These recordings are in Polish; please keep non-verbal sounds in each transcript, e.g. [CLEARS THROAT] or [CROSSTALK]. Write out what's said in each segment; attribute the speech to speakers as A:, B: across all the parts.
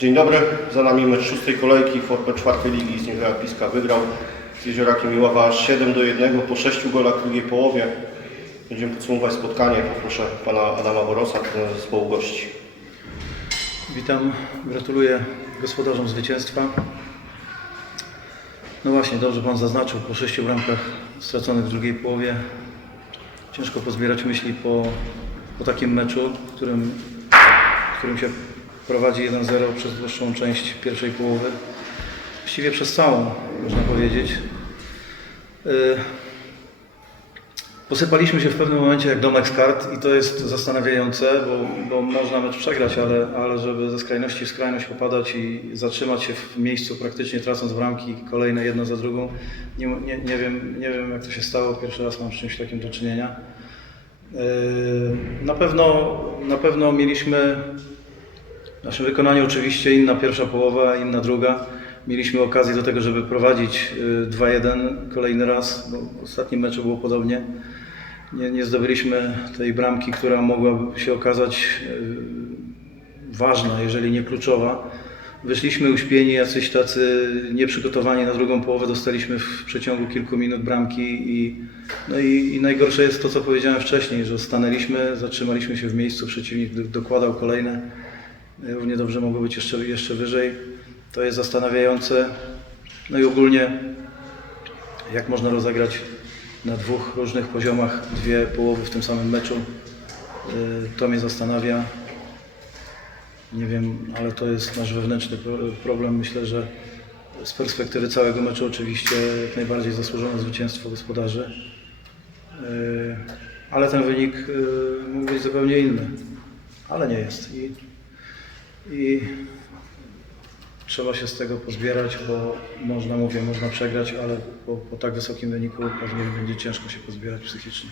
A: Dzień dobry, za nami mecz szóstej kolejki, Forpę czwartej ligi z Niewera Piska wygrał z Jeziorakiem Iława aż 7 do 1 po 6 golach w drugiej połowie. Będziemy podsumować spotkanie, poproszę pana Adama Borosa, trenera zespołu gości.
B: Witam, gratuluję gospodarzom zwycięstwa. No właśnie, dobrze Pan zaznaczył, po sześciu bramkach straconych w drugiej połowie ciężko pozbierać myśli po, po takim meczu, którym, w którym się prowadzi 1-0 przez dłuższą część pierwszej połowy. Właściwie przez całą, można powiedzieć. Yy, Posypaliśmy się w pewnym momencie jak domek z kart i to jest zastanawiające, bo, bo można mecz przegrać, ale, ale żeby ze skrajności w skrajność popadać i zatrzymać się w miejscu praktycznie tracąc bramki kolejne jedna za drugą, nie, nie, nie, wiem, nie wiem jak to się stało, pierwszy raz mam z czymś takim do czynienia. Yy, Na pewno, na pewno mieliśmy w naszym wykonaniu oczywiście inna pierwsza połowa, inna druga. Mieliśmy okazję do tego, żeby prowadzić y, 2-1 kolejny raz, w ostatnim meczu było podobnie. Nie, nie zdobyliśmy tej bramki, która mogłaby się okazać y, ważna, jeżeli nie kluczowa. Wyszliśmy uśpieni, jacyś tacy nieprzygotowani na drugą połowę, dostaliśmy w przeciągu kilku minut bramki i, no i, i najgorsze jest to, co powiedziałem wcześniej, że stanęliśmy, zatrzymaliśmy się w miejscu, przeciwnik do- dokładał kolejne, równie dobrze mogło być jeszcze, jeszcze wyżej. To jest zastanawiające. No i ogólnie, jak można rozegrać na dwóch różnych poziomach dwie połowy w tym samym meczu, Y, to mnie zastanawia. Nie wiem, ale to jest nasz wewnętrzny pro- problem. Myślę, że z perspektywy całego meczu oczywiście jak najbardziej zasłużone zwycięstwo gospodarzy. Yy, Ale ten wynik yy, mógł być zupełnie inny. Ale nie jest. I, i trzeba się z tego pozbierać, bo można, mówię, można przegrać, ale po, po tak wysokim wyniku pewnie będzie ciężko się pozbierać psychicznie.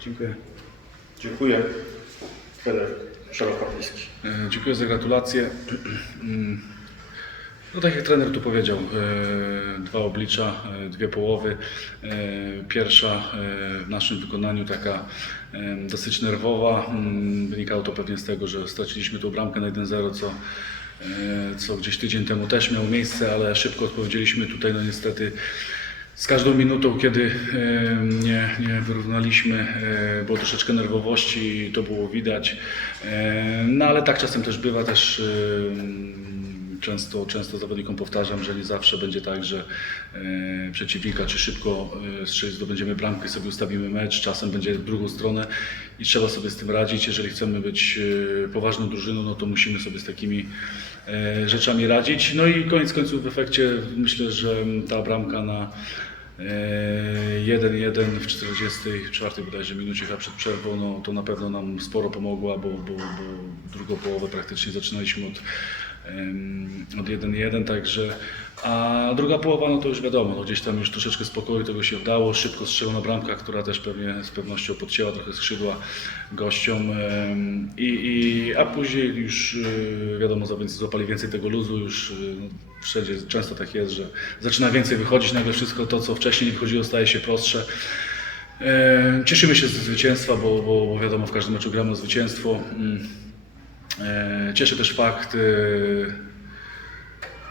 B: Dziękuję.
A: Dziękuję. Trener Kapliski.
C: E, Dziękuję za gratulacje. [CLEARS THROAT] No tak jak trener tu powiedział, e, dwa oblicza, e, dwie połowy. E, Pierwsza w naszym wykonaniu taka dosyć nerwowa. Mm, Wynikało to pewnie z tego, że straciliśmy tą bramkę na 1-0, co, co gdzieś tydzień temu też miało miejsce, ale szybko odpowiedzieliśmy tutaj, no niestety z każdą minutą, kiedy nie, nie wyrównaliśmy, było troszeczkę nerwowości i to było widać. No ale tak czasem też bywa, też często, często zawodnikom powtarzam, że nie zawsze będzie tak, że e, przeciwnika czy szybko e, zdobędziemy bramkę, sobie ustawimy mecz, czasem będzie drugą stronę i trzeba sobie z tym radzić. Jeżeli chcemy być e, poważną drużyną, no to musimy sobie z takimi e, rzeczami radzić. No i koniec końców w efekcie myślę, że ta bramka na e, 1-1 w 44 bodajże minucie chyba przed przerwą, no to na pewno nam sporo pomogła, bo, bo, bo drugą połowę praktycznie zaczynaliśmy od, od 1-1, także a druga połowa, no to już wiadomo, no gdzieś tam już troszeczkę spokoju tego się udało, szybko strzelona bramka, która też pewnie z pewnością podcięła trochę skrzydła gościom i, i, a później już y, wiadomo, złapali więcej tego luzu, już y, no, wszędzie często tak jest, że zaczyna więcej wychodzić, nagle wszystko to, co wcześniej nie wychodziło, staje się prostsze. Cieszymy się ze zwycięstwa, bo, bo, bo wiadomo, w każdym meczu gramy o zwycięstwo. E, Cieszy też fakt e,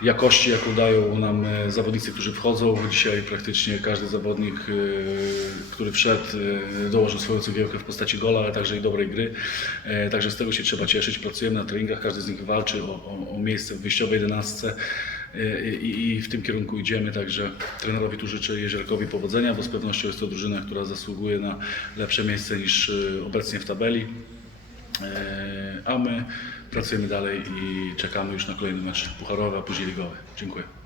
C: jakości, jaką dają nam e, zawodnicy, którzy wchodzą. Dzisiaj praktycznie każdy zawodnik, który wszedł, dołożył swoją cegiełkę w postaci gola, ale także i dobrej gry. Także z tego się trzeba cieszyć. Pracujemy na treningach, każdy z nich walczy o, o, o miejsce w wyjściowej jedenastce. I, I w tym kierunku idziemy, także trenerowi tu życzę Jezierkowi powodzenia, bo z pewnością jest to drużyna, która zasługuje na lepsze miejsce niż obecnie w tabeli. E, A my pracujemy dalej i czekamy już na kolejny mecz pucharowy, a później ligowy. Dziękuję.